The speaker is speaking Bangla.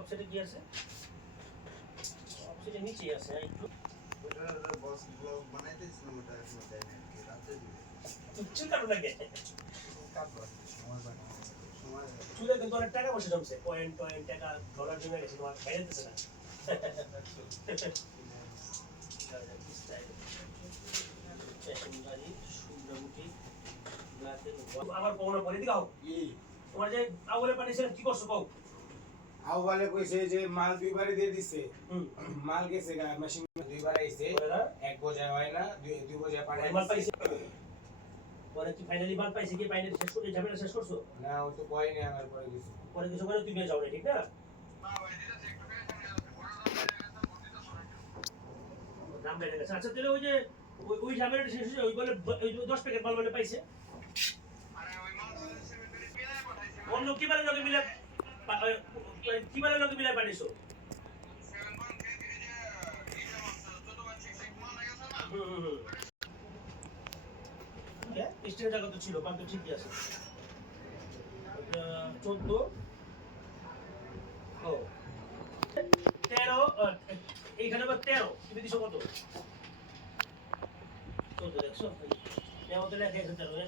অফসেটে কি আছে? অফসেটে নিচেই আছে একটু। ওটা বস ব্লগ বানাইতেছিলাম, ওটা এখনো দেয় নাই, রাতে দিবে। চিন্তা করো নাকি? সময় চুলে কিন্তু অনেক টাকা বসে জমছে, পয়েন্ট টাকা ডলার জমে গেছে, তোমার খাই যেতেছে না। আমার কোন পরে দিগাও কি তোমার যে আউলে পাঠিয়েছিলেন কি করছো কও? আউবালে কইছে যে মাল দুইবারে দিয়ে দিছে। মাল গেছে গা মেশিন দুইবার আইছে, এক বোঝা হয় না, দুই বোঝা পাঠাই মাল পাইছে। পরে কি ফাইনালি মাল পাইছে কি ফাইনালি শেষ করে ঝামেলা শেষ করছো? না, ও তো কই নাই আমার পরে কিছু। পরে কিছু করে তুমি যাও না, ঠিক না? দাম বেড়ে গেছে। আচ্ছা তাহলে ওই যে ওই ঝামেলাটা শেষ হয়েছে, ওই বলে ওই 10 প্যাকেট মাল বলে পাইছে। অন্য কি বলে লোকে মিলে কি বলে লোকে মিলে পাঠিয়েছো? স্টেজ জায়গা তো ছিল, পান তো ঠিকই আছে। 14 ও 13 এইখানে আবার 13 তুমি দিছো কত? 14 দেখছো? নেওয়া তো লেখা আছে 13।